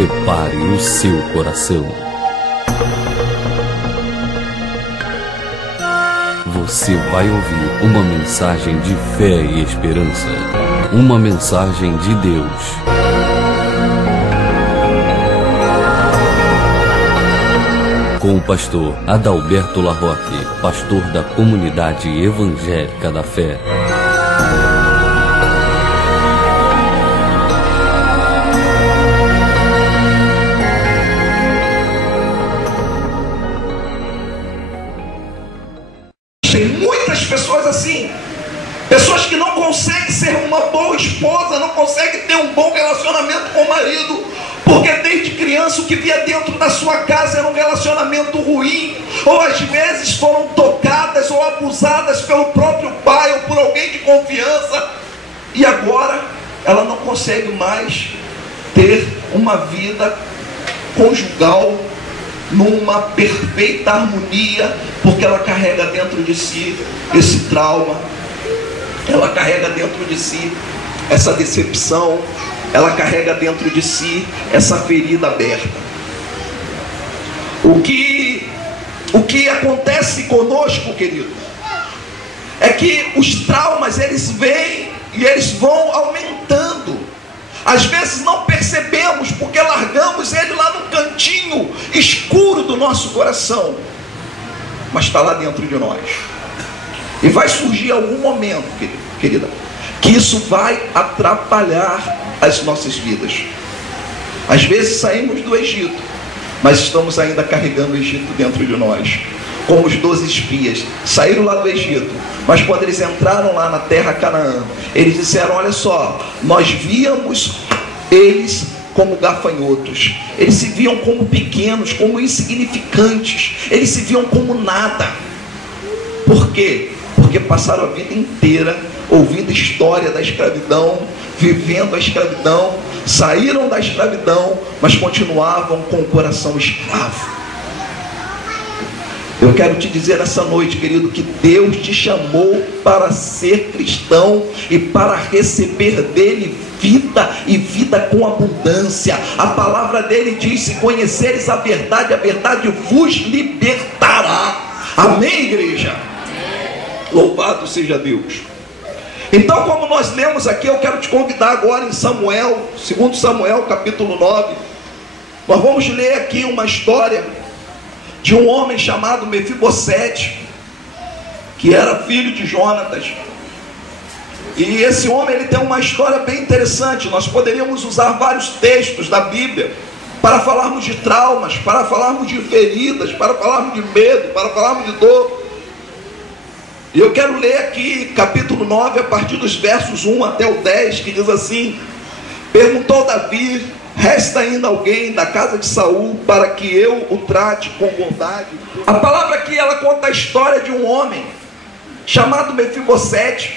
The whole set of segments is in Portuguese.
Prepare o seu coração. Você vai ouvir uma mensagem de fé e esperança. Uma mensagem de Deus. Com o pastor Adalberto Larroque, pastor da Comunidade Evangélica da Fé. Tem muitas pessoas assim, pessoas que não conseguem ser uma boa esposa, não conseguem ter um bom relacionamento com o marido, porque desde criança o que via dentro da sua casa era um relacionamento ruim, ou às vezes foram tocadas ou abusadas pelo próprio pai ou por alguém de confiança, e agora ela não consegue mais ter uma vida conjugal numa perfeita harmonia, porque ela carrega dentro de si esse trauma, ela carrega dentro de si essa decepção, ela carrega dentro de si essa ferida aberta. O que acontece conosco, querido, é que os traumas, eles vêm e eles vão aumentando. Às vezes não percebemos, porque largamos ele lá no cantinho escuro do nosso coração, mas está lá dentro de nós. E vai surgir algum momento, querida, que isso vai atrapalhar as nossas vidas. Às vezes saímos do Egito, mas estamos ainda carregando o Egito dentro de nós. Como os 12 espias saíram lá do Egito, mas quando eles entraram lá na terra Canaã, eles disseram: olha só, nós víamos eles como gafanhotos, eles se viam como pequenos, como insignificantes, eles se viam como nada. Por quê? Porque passaram a vida inteira ouvindo a história da escravidão, vivendo a escravidão, saíram da escravidão, mas continuavam com o coração escravo. Eu quero te dizer nessa noite, querido, que Deus te chamou para ser cristão e para receber dele vida, e vida com abundância. A palavra dele diz: se conheceres a verdade vos libertará. Amém, igreja? Louvado seja Deus. Então, como nós lemos aqui, eu quero te convidar agora em Samuel, 2 Samuel capítulo 9. Nós vamos ler aqui uma história de um homem chamado Mefibosete, que era filho de Jonatas. E esse homem, ele tem uma história bem interessante. Nós poderíamos usar vários textos da Bíblia para falarmos de traumas, para falarmos de feridas, para falarmos de medo, para falarmos de dor. E eu quero ler aqui capítulo 9, a partir dos versos 1 até o 10, que diz assim: perguntou Davi: resta ainda alguém da casa de Saul para que eu o trate com bondade? A palavra aqui, ela conta a história de um homem chamado Mefibosete,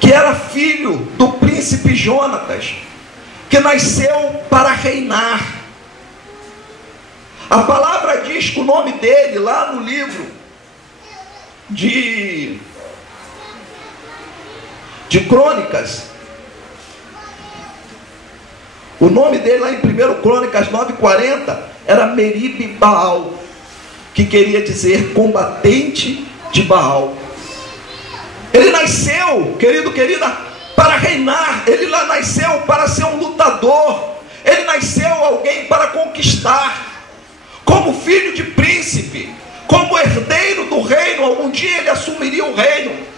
que era filho do príncipe Jonatas, que nasceu para reinar. A palavra diz que o nome dele, lá no livro de Crônicas, o nome dele lá em 1 Crônicas 9:40 era Merib-Baal, que queria dizer combatente de Baal. Ele nasceu, querido, querida, para reinar. Ele lá nasceu para ser um lutador. Ele nasceu alguém para conquistar. Como filho de príncipe, como herdeiro do reino, algum dia ele assumiria o reino.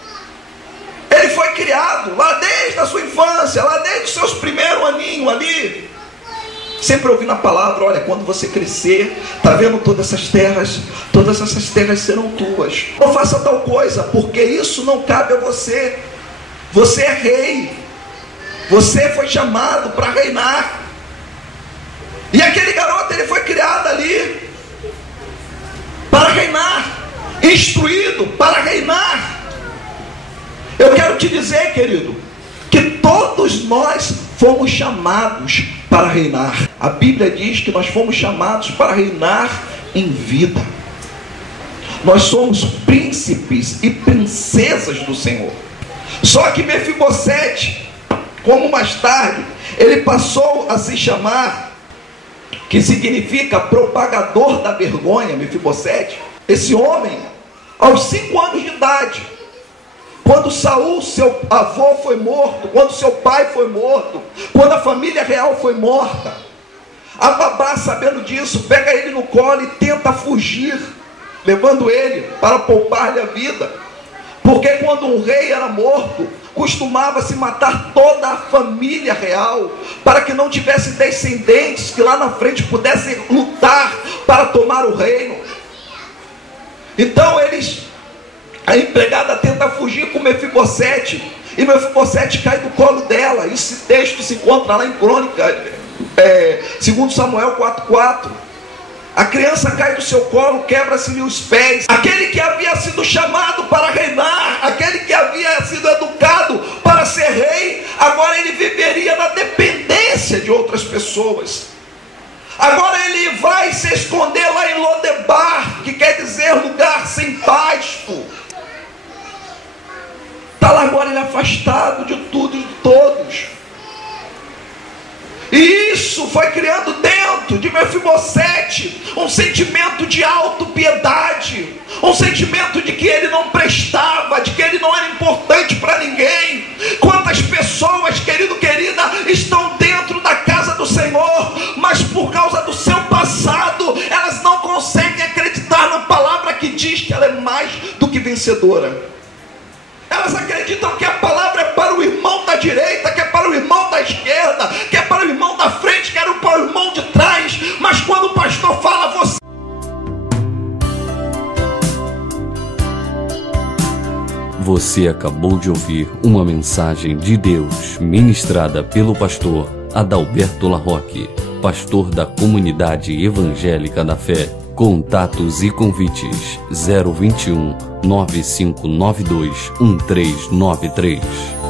Ele foi criado lá desde a sua infância, lá desde os seus primeiros aninhos ali, sempre ouvindo a palavra: olha, quando você crescer, está vendo todas essas terras serão tuas. Não faça tal coisa, porque isso não cabe a você. Você é rei, você foi chamado para reinar. E aquele garoto, ele foi criado ali para reinar, instruído para reinar. Eu quero te dizer, querido, que todos nós fomos chamados para reinar. A Bíblia diz que nós fomos chamados para reinar em vida. Nós somos príncipes e princesas do Senhor. Só que Mefibosete, como mais tarde ele passou a se chamar que significa propagador da vergonha, Mefibosete. Esse homem, aos 5 anos de idade, quando Saul, seu avô, foi morto, quando seu pai foi morto, quando a família real foi morta, a babá, sabendo disso, pega ele no colo e tenta fugir, levando ele para poupar-lhe a vida. Porque quando um rei era morto, costumava-se matar toda a família real, para que não tivesse descendentes que lá na frente pudessem lutar para tomar o reino. Então a empregada tenta fugir com Mefibosete, e Mefibosete cai do colo dela. Esse texto se encontra lá em Crônica, 2 Samuel 4:4. A criança cai do seu colo, quebra-se-lhe os pés. Aquele que havia sido chamado para reinar, aquele que havia sido educado para ser rei, agora ele viveria na dependência de outras pessoas. Agora ele vai se esconder lá em Lodebar, que quer dizer lugar sem pasto. Está lá agora ele afastado de tudo e de todos. E isso foi criando dentro de Mefibosete um sentimento de autopiedade, um sentimento de que ele não prestava, de que ele não era importante para ninguém. Quantas pessoas, querido, querida, estão dentro da casa do Senhor, mas por causa do seu passado, elas não conseguem acreditar na palavra que diz que ela é mais do que vencedora. Elas acreditam que a palavra é para o irmão da direita, que é para o irmão da esquerda, que é para o irmão da frente, que é para o irmão de trás. Mas quando o pastor fala, Você acabou de ouvir uma mensagem de Deus ministrada pelo pastor Adalberto Larroque, pastor da Comunidade Evangélica da Fé. Contatos e convites 021 9592 1393.